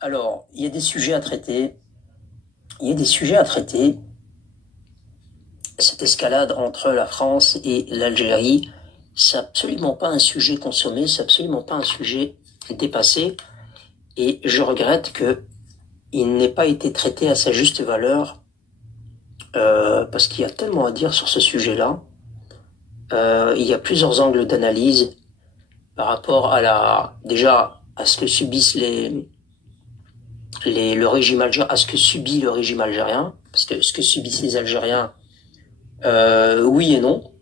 Alors, il y a des sujets à traiter. Il y a des sujets à traiter. Cette escalade entre la France et l'Algérie, c'est absolument pas un sujet consommé, c'est absolument pas un sujet dépassé. Et je regrette que il n'ait pas été traité à sa juste valeur, parce qu'il y a tellement à dire sur ce sujet-là. Il y a plusieurs angles d'analyse par rapport déjà à ce que subissent le régime algérien, à ce que subit le régime algérien, parce que ce que subissent les Algériens, oui et non,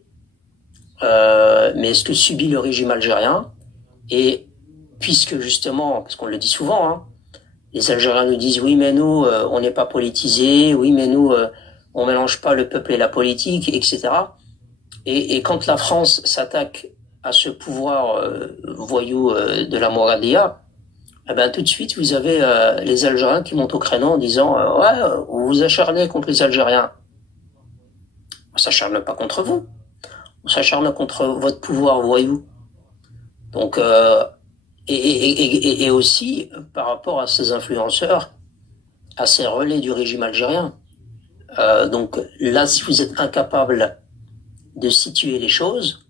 mais ce que subit le régime algérien, et puisque justement, parce qu'on le dit souvent, hein, les Algériens nous disent oui mais nous on n'est pas politisés, oui mais nous on mélange pas le peuple et la politique, etc. Et quand la France s'attaque à ce pouvoir voyou de la Mouradia, eh ben tout de suite vous avez les Algériens qui montent au créneau en disant ouais vous vous acharnez contre les Algériens. On s'acharne pas contre vous, on s'acharne contre votre pouvoir voyou. Donc et aussi par rapport à ces influenceurs, à ces relais du régime algérien. Donc là, si vous êtes incapable de situer les choses,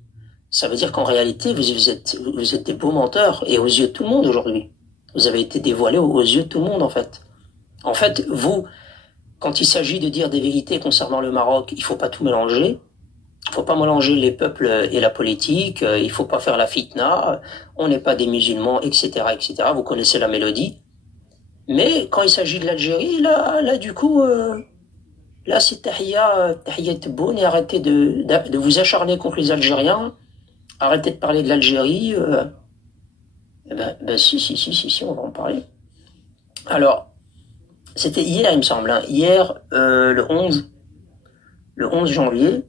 ça veut dire qu'en réalité, vous êtes des beaux menteurs, et aux yeux de tout le monde aujourd'hui. Vous avez été dévoilés aux yeux de tout le monde, en fait. En fait, vous, quand il s'agit de dire des vérités concernant le Maroc, il faut pas tout mélanger. Il faut pas mélanger les peuples et la politique. Il faut pas faire la fitna. On n'est pas des musulmans, etc., etc. Vous connaissez la mélodie. Mais quand il s'agit de l'Algérie, là, du coup, là, c'est tahiyya tebboune, et arrêtez de vous acharner contre les Algériens. Arrêtez de parler de l'Algérie. Si, on va en parler. Alors, c'était hier, il me semble. Hein. Hier, le 11 janvier,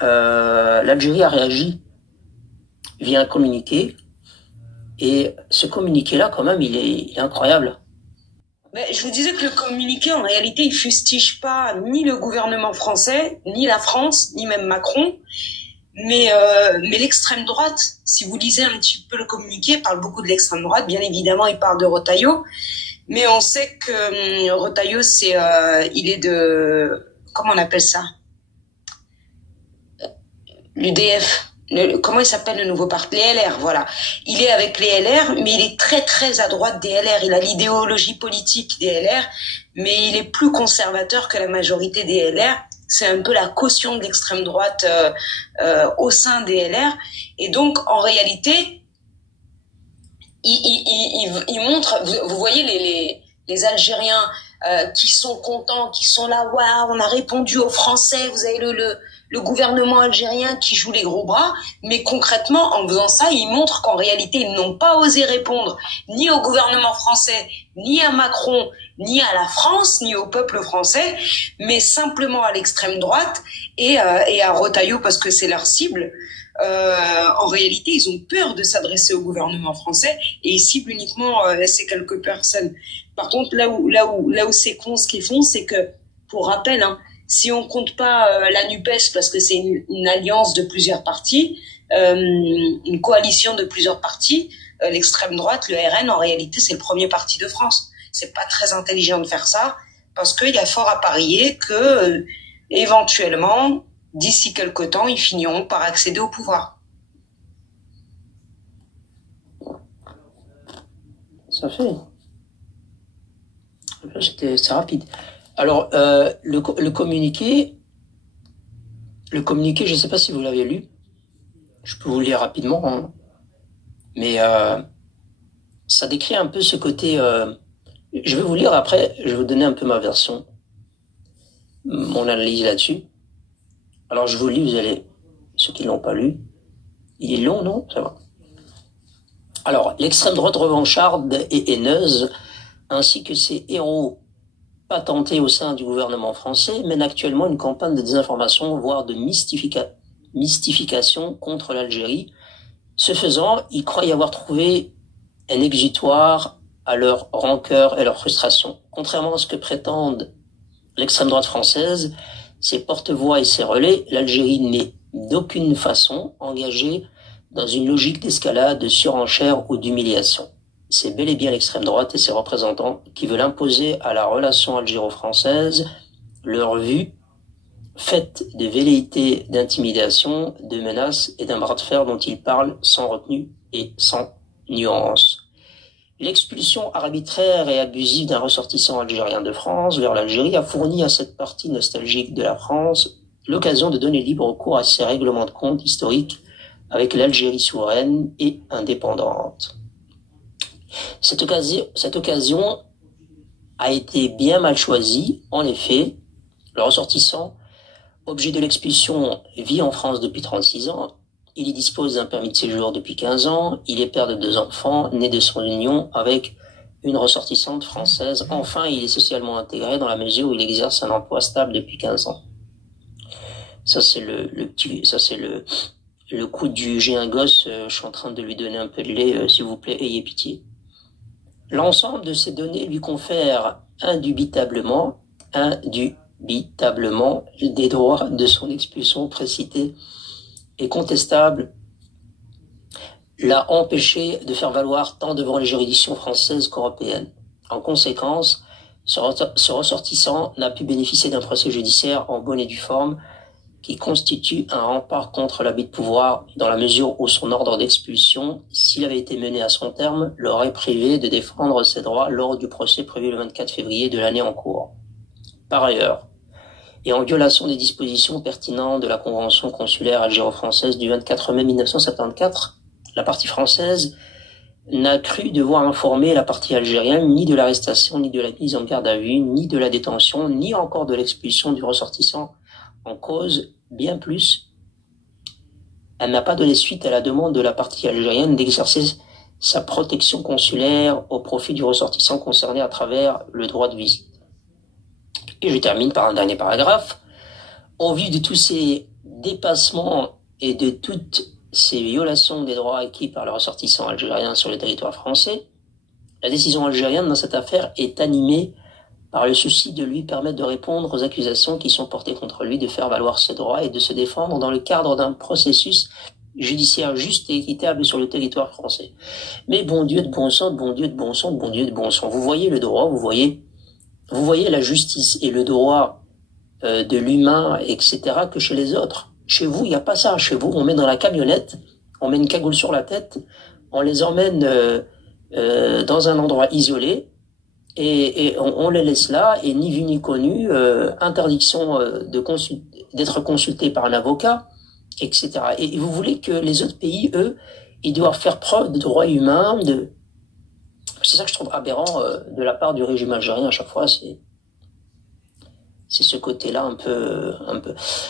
l'Algérie a réagi via un communiqué. Et ce communiqué-là, quand même, il est incroyable. Mais je vous disais que le communiqué, en réalité, il fustige pas ni le gouvernement français, ni la France, ni même Macron. Mais l'extrême droite, si vous lisez un petit peu le communiqué, parle beaucoup de l'extrême droite. Bien évidemment, il parle de Retailleau. Mais on sait que Retailleau, il est de... Comment on appelle ça? L'UDF. Comment il s'appelle le nouveau parti? Les LR, voilà. Il est avec les LR, mais il est très très à droite des LR. Il a l'idéologie politique des LR, mais il est plus conservateur que la majorité des LR. C'est un peu la caution de l'extrême droite au sein des LR. Et donc, en réalité, il montre... Vous voyez les Algériens qui sont contents, qui sont là, waouh, on a répondu aux Français, vous avez le gouvernement algérien qui joue les gros bras, mais concrètement, en faisant ça, ils montrent qu'en réalité, ils n'ont pas osé répondre ni au gouvernement français, ni à Macron, ni à la France, ni au peuple français, mais simplement à l'extrême droite et à Retailleau parce que c'est leur cible. En réalité, ils ont peur de s'adresser au gouvernement français et ils ciblent uniquement ces quelques personnes. Par contre, là où c'est con ce qu'ils font, c'est que, pour rappel, hein, si on compte pas la NUPES parce que c'est une alliance de plusieurs partis, une coalition de plusieurs partis, l'extrême droite, le RN, en réalité, c'est le premier parti de France. C'est pas très intelligent de faire ça parce qu'il y a fort à parier que éventuellement, d'ici quelque temps, ils finiront par accéder au pouvoir. Ça fait. C'est rapide. Alors, le communiqué, je ne sais pas si vous l'avez lu. Je peux vous le lire rapidement, hein. Mais ça décrit un peu ce côté. Je vais vous lire après. Je vais vous donner un peu ma version, mon analyse là-dessus. Alors, je vous lis. Vous allez, ceux qui l'ont pas lu, il est long, non? Ça va. Alors, l'extrême droite revancharde et haineuse, ainsi que ses héros patentés au sein du gouvernement français, mène actuellement une campagne de désinformation, voire de mystification contre l'Algérie. Ce faisant, ils croient y avoir trouvé un exutoire à leur rancœur et leur frustration. Contrairement à ce que prétendent l'extrême droite française, ses porte-voix et ses relais, l'Algérie n'est d'aucune façon engagée dans une logique d'escalade, de surenchère ou d'humiliation. c'est bel et bien l'extrême droite et ses représentants qui veulent imposer à la relation algéro-française leur vue faite de velléités d'intimidation, de menaces et d'un bras de fer dont ils parlent sans retenue et sans nuance. L'expulsion arbitraire et abusive d'un ressortissant algérien de France vers l'Algérie a fourni à cette partie nostalgique de la France l'occasion de donner libre cours à ses règlements de compte historiques avec l'Algérie souveraine et indépendante. Cette occasion a été bien mal choisie. En effet, le ressortissant, objet de l'expulsion, vit en France depuis 36 ans. Il y dispose d'un permis de séjour depuis 15 ans. Il est père de 2 enfants, nés de son union avec une ressortissante française. Enfin, il est socialement intégré dans la mesure où il exerce un emploi stable depuis 15 ans. Ça, c'est le coup du j'ai un gosse, je suis en train de lui donner un peu de lait, s'il vous plaît, ayez pitié. L'ensemble de ces données lui confère indubitablement des droits de son expulsion précitée et contestable, l'a empêché de faire valoir tant devant les juridictions françaises qu'européennes. En conséquence, ce ressortissant n'a pu bénéficier d'un procès judiciaire en bonne et due forme qui constitue un rempart contre l'abus de pouvoir dans la mesure où son ordre d'expulsion, s'il avait été mené à son terme, l'aurait privé de défendre ses droits lors du procès prévu le 24 février de l'année en cours. Par ailleurs, et en violation des dispositions pertinentes de la Convention consulaire algéro-française du 24 mai 1974, la partie française n'a cru devoir informer la partie algérienne ni de l'arrestation, ni de la mise en garde à vue, ni de la détention, ni encore de l'expulsion du ressortissant en cause. Bien plus, elle n'a pas donné suite à la demande de la partie algérienne d'exercer sa protection consulaire au profit du ressortissant concerné à travers le droit de visite. Et je termine par un dernier paragraphe. Au vu de tous ces dépassements et de toutes ces violations des droits acquis par le ressortissant algérien sur le territoire français, la décision algérienne dans cette affaire est animée par le souci de lui permettre de répondre aux accusations qui sont portées contre lui, de faire valoir ses droits et de se défendre dans le cadre d'un processus judiciaire juste et équitable sur le territoire français. Mais bon Dieu de bon sang, bon Dieu de bon sang, bon Dieu de bon sang. Vous voyez le droit, vous voyez la justice et le droit de l'humain, etc., que chez les autres. Chez vous, il n'y a pas ça. Chez vous, on met dans la camionnette, on met une cagoule sur la tête, on les emmène dans un endroit isolé, et on les laisse là, et ni vu ni connu, interdiction d'être consulté par un avocat, etc. Et vous voulez que les autres pays, eux, ils doivent faire preuve de droits humains, c'est ça que je trouve aberrant de la part du régime algérien à chaque fois, c'est ce côté-là un peu.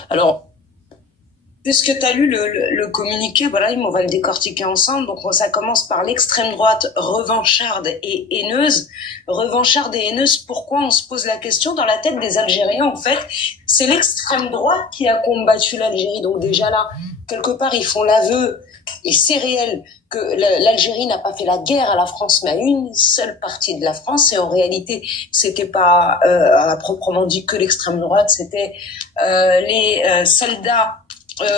Alors, puisque tu as lu le communiqué, voilà, on va le décortiquer ensemble. Donc ça commence par l'extrême droite revancharde et haineuse. Revancharde et haineuse, pourquoi on se pose la question dans la tête des Algériens, en fait, c'est l'extrême droite qui a combattu l'Algérie. Donc déjà là, quelque part, ils font l'aveu, et c'est réel, que l'Algérie n'a pas fait la guerre à la France, mais à une seule partie de la France. Et en réalité, c'était pas à proprement dit que l'extrême droite, c'était les soldats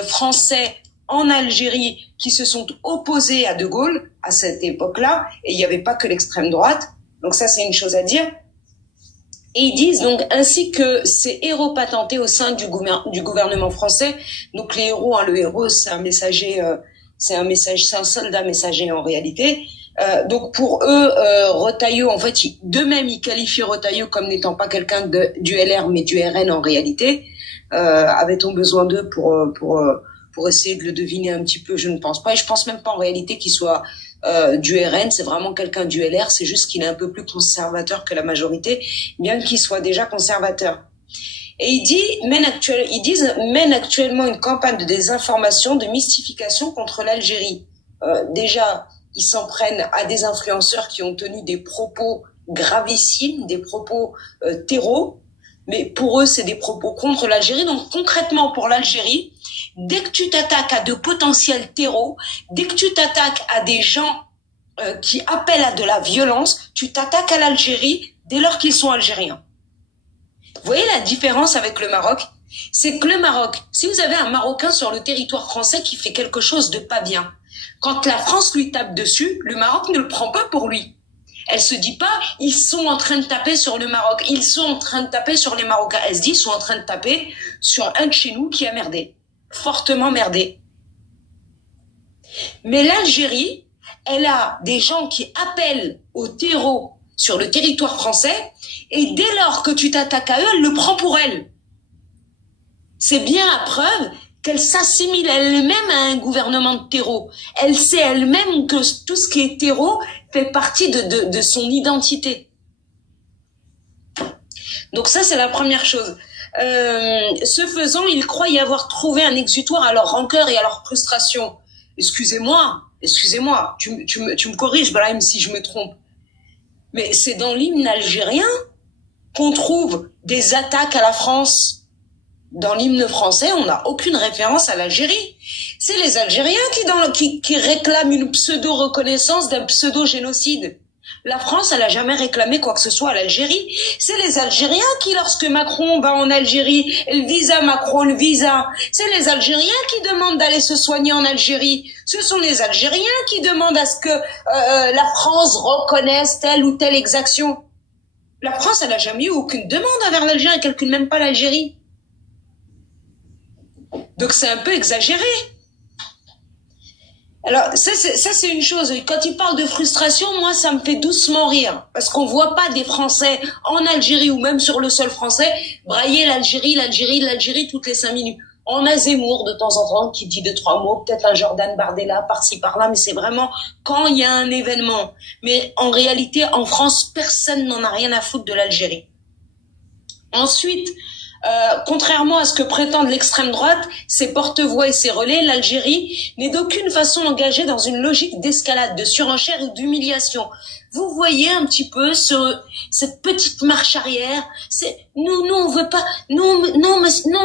français en Algérie qui se sont opposés à De Gaulle à cette époque-là, et il n'y avait pas que l'extrême droite. Donc ça, c'est une chose à dire. Et ils disent donc ainsi que ces héros patentés au sein du gouvernement français. Donc les héros, le héros, c'est un messager, c'est un soldat messager en réalité. Donc pour eux, Retailleau, en fait, d'eux-mêmes, ils qualifient Retailleau comme n'étant pas quelqu'un du LR, mais du RN en réalité. Avait-on besoin d'eux pour essayer de le deviner un petit peu? Je ne pense pas, et je pense même pas en réalité qu'il soit du RN. C'est vraiment quelqu'un du LR, c'est juste qu'il est un peu plus conservateur que la majorité, bien qu'il soit déjà conservateur. Et ils disent mène actuellement une campagne de désinformation, de mystification contre l'Algérie. Déjà, ils s'en prennent à des influenceurs qui ont tenu des propos gravissimes, des propos terreaux. Mais pour eux, c'est des propos contre l'Algérie. Donc concrètement, pour l'Algérie, dès que tu t'attaques à de potentiels terreaux, dès que tu t'attaques à des gens qui appellent à de la violence, tu t'attaques à l'Algérie dès lors qu'ils sont algériens. Vous voyez la différence avec le Maroc? C'est que le Maroc, si vous avez un Marocain sur le territoire français qui fait quelque chose de pas bien, quand la France lui tape dessus, le Maroc ne le prend pas pour lui. Elle se dit pas, ils sont en train de taper sur le Maroc, ils sont en train de taper sur les Marocains. Elle se dit, ils sont en train de taper sur un de chez nous qui a merdé, fortement merdé. Mais l'Algérie, elle a des gens qui appellent au terreau sur le territoire français, et dès lors que tu t'attaques à eux, elle le prend pour elle. C'est bien la preuve qu'elle s'assimile elle-même à un gouvernement de terreau. Elle sait elle-même que tout ce qui est terreau fait partie de son identité. Donc ça, c'est la première chose. Ce faisant, ils croient y avoir trouvé un exutoire à leur rancœur et à leur frustration. Excusez-moi, tu me corriges, Brahim, si je me trompe. Mais c'est dans l'hymne algérien qu'on trouve des attaques à la France. Dans l'hymne français, on n'a aucune référence à l'Algérie. C'est les Algériens qui réclament une pseudo-reconnaissance d'un pseudo-génocide. La France, elle a jamais réclamé quoi que ce soit à l'Algérie. C'est les Algériens qui, lorsque Macron va en Algérie, le visa Macron, le visa. C'est les Algériens qui demandent d'aller se soigner en Algérie. Ce sont les Algériens qui demandent à ce que la France reconnaisse telle ou telle exaction. La France, elle a jamais eu aucune demande envers l'Algérie, elle calcule même pas l'Algérie. Donc c'est un peu exagéré. Alors ça c'est une chose. Quand il parle de frustration, moi ça me fait doucement rire parce qu'on voit pas des Français en Algérie ou même sur le sol français brailler l'Algérie toutes les 5 minutes. On a Zemmour de temps en temps qui dit 2-3 mots, peut-être un Jordan Bardella par-ci par-là, mais c'est vraiment quand il y a un événement. Mais en réalité, en France, personne n'en a rien à foutre de l'Algérie. Ensuite, contrairement à ce que prétendent l'extrême droite, ses porte-voix et ses relais, l'Algérie n'est d'aucune façon engagée dans une logique d'escalade, de surenchère ou d'humiliation. Vous voyez un petit peu cette petite marche arrière. C'est nous on veut pas. Non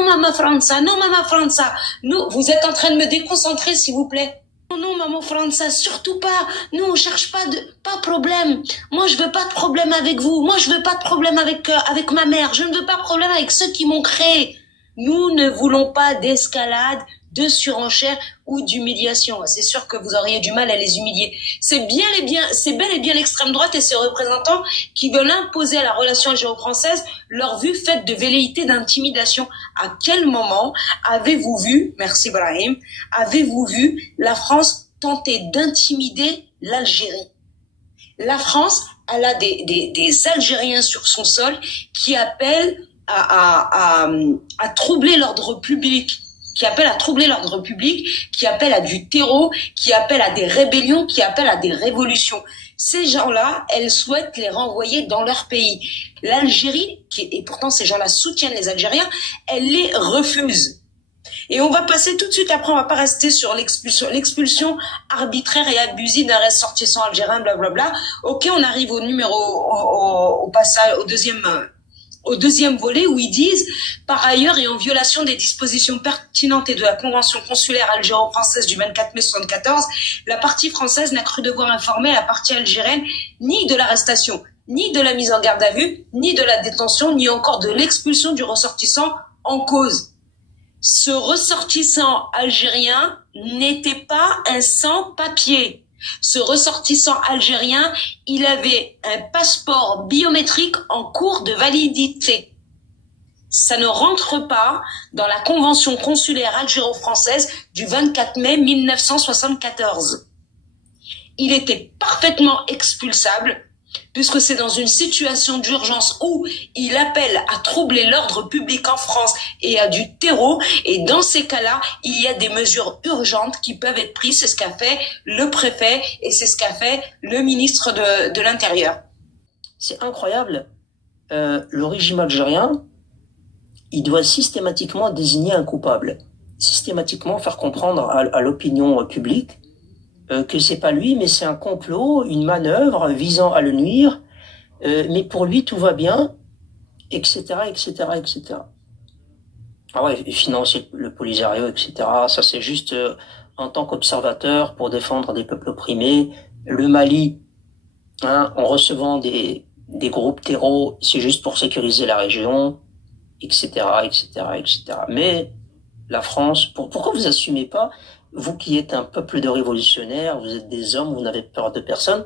Mama França, non Mama França. Nous, vous êtes en train de me déconcentrer, s'il vous plaît. Non, maman França, surtout pas. Nous, on cherche pas de problème. Moi, je veux pas de problème avec vous. Moi, je veux pas de problème avec ma mère. Je ne veux pas de problème avec ceux qui m'ont créé. Nous ne voulons pas d'escalade, de surenchère ou d'humiliation. C'est sûr que vous auriez du mal à les humilier. C'est bel et bien l'extrême droite et ses représentants qui veulent imposer à la relation algéro-française leur vue faite de velléité d'intimidation. À quel moment avez-vous vu, merci Brahim, avez-vous vu la France tenter d'intimider l'Algérie? La France, elle a des Algériens sur son sol qui appellent à troubler l'ordre public, qui appellent à du terreau, qui appellent à des rébellions, qui appellent à des révolutions. Ces gens-là, elles souhaitent les renvoyer dans leur pays. L'Algérie, et pourtant ces gens-là soutiennent les Algériens, elle les refuse. Et on va passer tout de suite, après on va pas rester sur l'expulsion arbitraire et abusive d'un ressortissant algérien, blablabla. Ok, on arrive au passage, au deuxième volet où ils disent « Par ailleurs et en violation des dispositions pertinentes et de la Convention consulaire algéro-française du 24 mai 1974, la partie française n'a cru devoir informer la partie algérienne ni de l'arrestation, ni de la mise en garde à vue, ni de la détention, ni encore de l'expulsion du ressortissant en cause. » Ce ressortissant algérien n'était pas un sans-papier. Ce ressortissant algérien, il avait un passeport biométrique en cours de validité. Ça ne rentre pas dans la Convention consulaire algéro-française du 24 mai 1974. Il était parfaitement expulsable, puisque c'est dans une situation d'urgence où il appelle à troubler l'ordre public en France et à du terreau. Et dans ces cas-là, il y a des mesures urgentes qui peuvent être prises. C'est ce qu'a fait le préfet et c'est ce qu'a fait le ministre de l'Intérieur. C'est incroyable. Le régime algérien, il doit systématiquement désigner un coupable. Systématiquement faire comprendre à l'opinion publique que c'est pas lui, mais c'est un complot, une manœuvre visant à le nuire, mais pour lui tout va bien, etc., etc., etc. Ah ouais, financer le Polisario, etc., ça c'est juste en tant qu'observateur pour défendre des peuples opprimés. Le Mali, hein, en recevant des groupes terreaux, c'est juste pour sécuriser la région, etc., etc., etc. Mais la France, pourquoi vous assumez pas, vous qui êtes un peuple de révolutionnaires, vous êtes des hommes, vous n'avez peur de personne,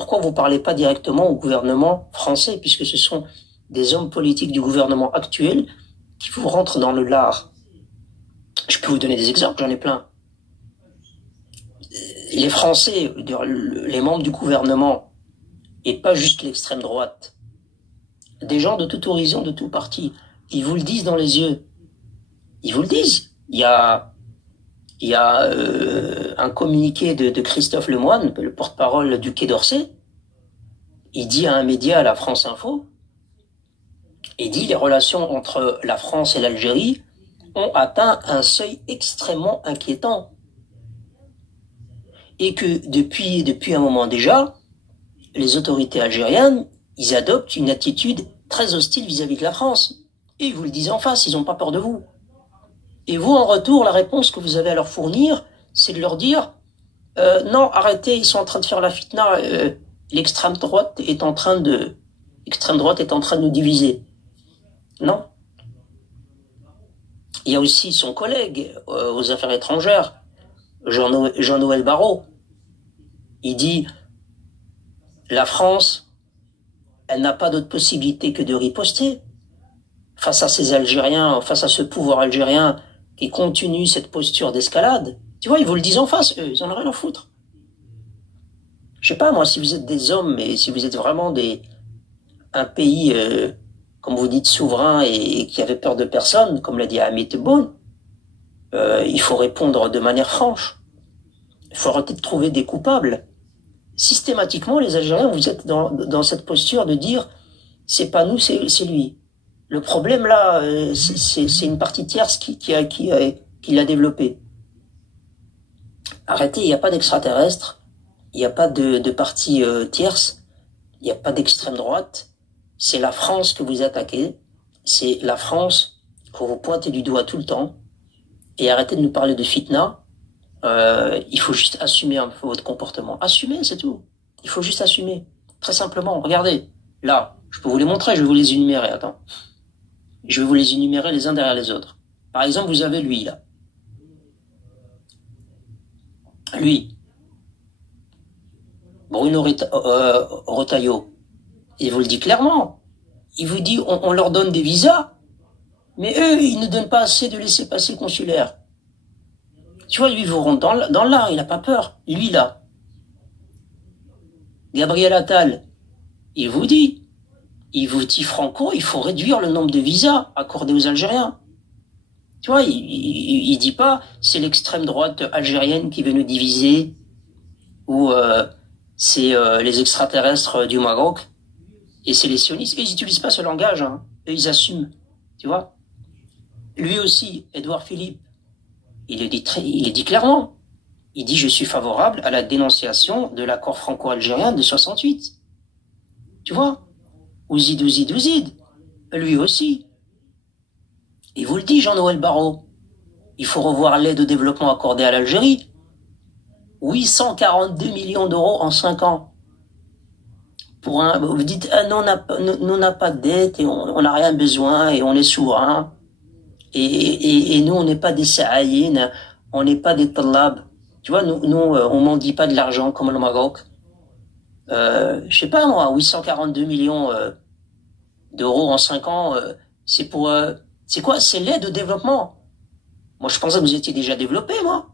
Pourquoi vous parlez pas directement au gouvernement français, puisque ce sont des hommes politiques du gouvernement actuel qui vous rentrent dans le lard? Je peux vous donner des exemples, j'en ai plein. Les Français, les membres du gouvernement, et pas juste l'extrême droite, des gens de tout horizon, de tout parti, ils vous le disent dans les yeux. Ils vous le disent. Il y a un communiqué de Christophe Lemoine, le porte-parole du Quai d'Orsay. Il dit à un média, à la France Info, il dit les relations entre la France et l'Algérie ont atteint un seuil extrêmement inquiétant. Et que depuis un moment déjà, les autorités algériennes, ils adoptent une attitude très hostile vis-à-vis de la France. Et ils vous le disent en face, ils n'ont pas peur de vous. Et vous, en retour, la réponse que vous avez à leur fournir, c'est de leur dire non, arrêtez, ils sont en train de faire la fitna, l'extrême droite est en train de nous diviser. Non. Il y a aussi son collègue aux affaires étrangères, Jean-Noël Barrot. Il dit la France, elle n'a pas d'autre possibilité que de riposter face à ces Algériens, face à ce pouvoir algérien qui continue cette posture d'escalade. Tu vois, ils vous le disent en face, eux, ils en ont rien à foutre. Je sais pas, moi, si vous êtes des hommes, et si vous êtes vraiment un pays, comme vous dites, souverain et qui avait peur de personne, comme l'a dit Hamid Tebboune, il faut répondre de manière franche. Il faut arrêter de trouver des coupables. Systématiquement, les Algériens, vous êtes dans cette posture de dire c'est pas nous, c'est lui. Le problème là, c'est une partie tierce qui l'a développé. Arrêtez, il n'y a pas d'extraterrestres, il n'y a pas de partie tierce, il n'y a pas d'extrême droite. C'est la France que vous attaquez, c'est la France que vous pointez du doigt tout le temps. Et arrêtez de nous parler de fitna. Il faut juste assumer un peu votre comportement. Assumer, c'est tout. Il faut juste assumer. Très simplement. Regardez. Là, je peux vous les montrer, je vais vous les énumérer. Attends. Je vais vous les énumérer les uns derrière les autres. Par exemple, vous avez lui, là. Lui. Bruno Retailleau. Il vous le dit clairement. Il vous dit, on leur donne des visas, mais eux, ils ne donnent pas assez de laissez-passer consulaires. Tu vois, lui, il vous rentre dans l'art, il n'a pas peur. Lui, là. Gabriel Attal, il vous dit Franco, il faut réduire le nombre de visas accordés aux Algériens. Tu vois, il dit pas, c'est l'extrême droite algérienne qui veut nous diviser, ou c'est les extraterrestres du Maroc, et c'est les sionistes. Et ils n'utilisent pas ce langage, hein. Et ils assument. Tu vois. Lui aussi, Édouard Philippe, il le dit clairement. Il dit, je suis favorable à la dénonciation de l'accord franco-algérien de 68. Tu vois? Ouzid, lui aussi. Il vous le dit, Jean-Noël Barrot. Il faut revoir l'aide au développement accordée à l'Algérie. 842 millions d'euros en 5 ans. Vous dites, ah, non, on n'a pas de dette et on n'a rien besoin et on est souverain. Et nous, on n'est pas des saïnes, on n'est pas des talab. Tu vois, nous, on mendie pas de l'argent comme le Maroc. Je sais pas moi, 842 millions d'euros en 5 ans, c'est pour... c'est quoi? C'est l'aide au développement. Moi, je pensais que vous étiez déjà développé, moi.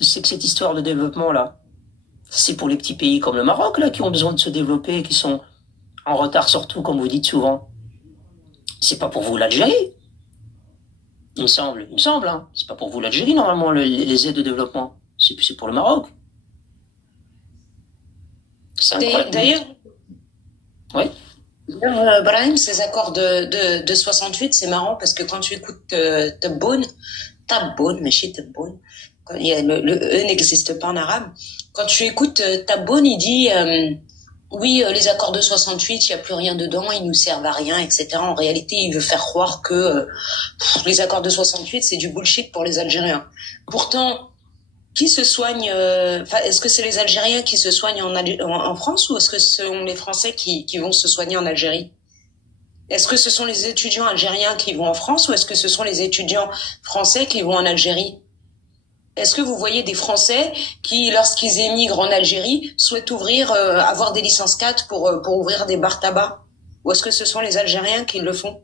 C'est que cette histoire de développement, là, c'est pour les petits pays comme le Maroc, là, qui ont besoin de se développer, qui sont en retard surtout, comme vous dites souvent. C'est pas pour vous l'Algérie. Il me semble, hein. C'est pas pour vous l'Algérie, normalement, les aides de développement. C'est pour le Maroc. C'est incroyable. D'ailleurs, oui. Brahim, ces accords de 68, c'est marrant parce que quand tu écoutes Tebboune, mais chez Tebboune, le E n'existe pas en arabe. Quand tu écoutes Tebboune, il dit oui, les accords de 68, il n'y a plus rien dedans, ils nous servent à rien, etc. En réalité, il veut faire croire que les accords de 68, c'est du bullshit pour les Algériens. Pourtant, qui se soigne est-ce que c'est les Algériens qui se soignent en France ou est-ce que ce sont les Français qui vont se soigner en Algérie? Est-ce que ce sont les étudiants algériens qui vont en France ou est-ce que ce sont les étudiants français qui vont en Algérie? Est-ce que vous voyez des Français qui, lorsqu'ils émigrent en Algérie, souhaitent avoir des licences 4 pour ouvrir des bars tabac? Ou est-ce que ce sont les Algériens qui le font?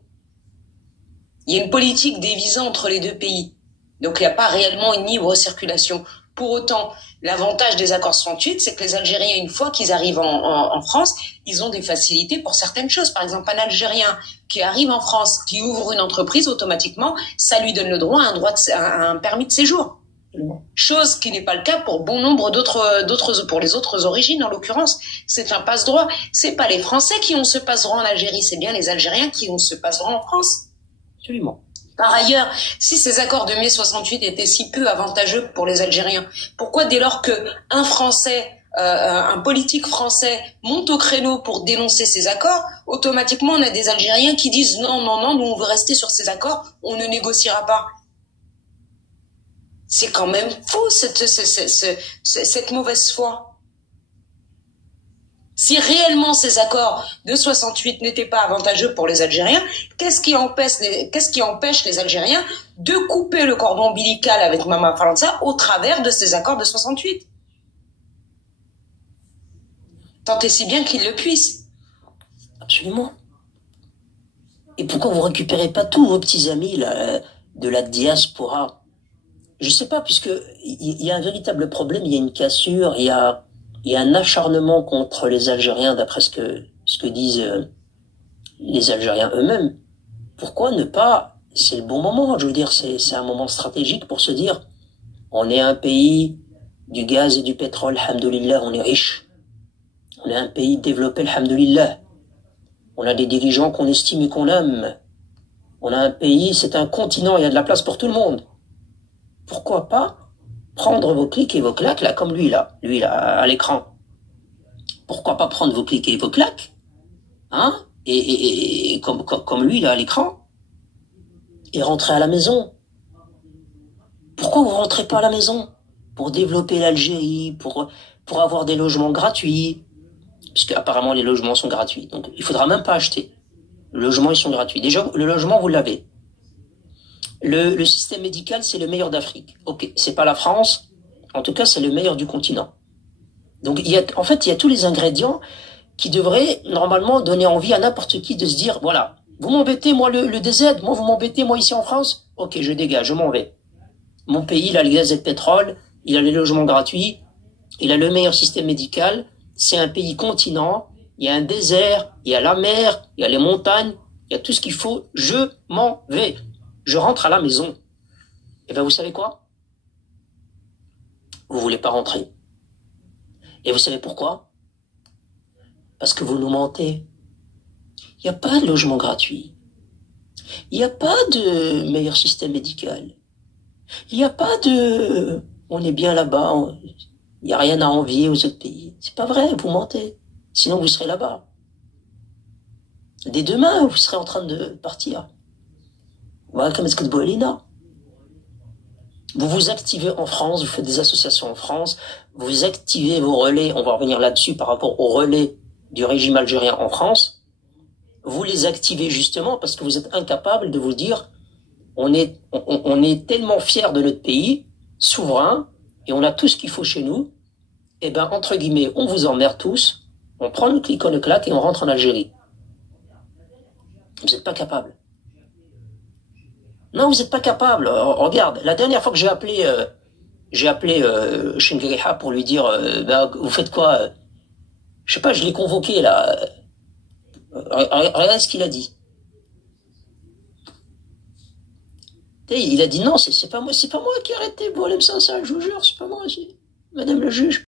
Il y a une politique des visas entre les deux pays. Donc il n'y a pas réellement une libre circulation. Pour autant, l'avantage des accords 68, c'est que les Algériens, une fois qu'ils arrivent en France, ils ont des facilités pour certaines choses. Par exemple, un Algérien qui arrive en France, qui ouvre une entreprise, automatiquement, ça lui donne le droit à un permis de séjour. Chose qui n'est pas le cas pour bon nombre pour les autres origines, en l'occurrence. C'est un passe-droit. C'est pas les Français qui ont ce passe-droit en Algérie, c'est bien les Algériens qui ont ce passe-droit en France. Absolument. Par ailleurs, si ces accords de mai 68 étaient si peu avantageux pour les Algériens, pourquoi dès lors que un Français, un politique français monte au créneau pour dénoncer ces accords, automatiquement on a des Algériens qui disent non, non, non, nous on veut rester sur ces accords, on ne négociera pas. C'est quand même fou cette mauvaise foi. Si réellement ces accords de 68 n'étaient pas avantageux pour les Algériens, qu'est-ce qui empêche les Algériens de couper le cordon ombilical avec Mama França au travers de ces accords de 68? Tant et si bien qu'ils le puissent. Absolument. Et pourquoi vous récupérez pas tous vos petits amis là, de la diaspora? Je sais pas, puisque il y a un véritable problème, il y a une cassure, il y a un acharnement contre les Algériens, d'après ce que disent les Algériens eux-mêmes. Pourquoi ne pas, c'est le bon moment, je veux dire, c'est un moment stratégique pour se dire, on est un pays du gaz et du pétrole, alhamdoulilah, on est riche. On est un pays développé, alhamdoulilah. On a des dirigeants qu'on estime et qu'on aime. On a un pays, c'est un continent, il y a de la place pour tout le monde. Pourquoi pas prendre vos clics et vos claques, là, comme lui, là, à l'écran. Pourquoi pas prendre vos clics et vos claques, hein, et comme lui, là, à l'écran, et rentrer à la maison. Pourquoi vous rentrez pas à la maison? Pour développer l'Algérie, pour avoir des logements gratuits, puisque apparemment les logements sont gratuits. Donc, il faudra même pas acheter. Les logements, ils sont gratuits. Déjà, le logement, vous l'avez. Le système médical, c'est le meilleur d'Afrique. Ok, c'est pas la France. En tout cas, c'est le meilleur du continent. Donc, en fait, il y a tous les ingrédients qui devraient, normalement, donner envie à n'importe qui de se dire, voilà, vous m'embêtez, moi, le DZ, moi, vous m'embêtez, moi, ici en France. Ok, je dégage, je m'en vais. Mon pays, il a le gaz et le pétrole, il a les logements gratuits, il a le meilleur système médical, c'est un pays continent, il y a un désert, il y a la mer, il y a les montagnes, il y a tout ce qu'il faut, je m'en vais. Je rentre à la maison. Et ben vous savez quoi? Vous voulez pas rentrer. Et vous savez pourquoi? Parce que vous nous mentez. Il n'y a pas de logement gratuit. Il n'y a pas de meilleur système médical. Il n'y a pas de... On est bien là-bas, il n'y a rien à envier aux autres pays. C'est pas vrai, vous mentez. Sinon vous serez là-bas. Dès demain, vous serez en train de partir. Voilà, comme est-ce que vous vous activez en France, vous faites des associations en France, vous activez vos relais, on va revenir là-dessus par rapport aux relais du régime algérien en France, vous les activez justement parce que vous êtes incapable de vous dire on est tellement fiers de notre pays, souverain, et on a tout ce qu'il faut chez nous, et ben entre guillemets, on vous emmerde tous, on prend le clic, on le claque et on rentre en Algérie. Vous n'êtes pas capable. Non, vous n'êtes pas capable. Regarde, la dernière fois que j'ai appelé Chengriha pour lui dire, vous faites quoi? Je sais pas, je l'ai convoqué là. Regarde ce qu'il a dit. Il a dit non, c'est pas moi qui ai arrêté Boualem Sansal, je vous jure, c'est pas moi, c'est Madame le juge.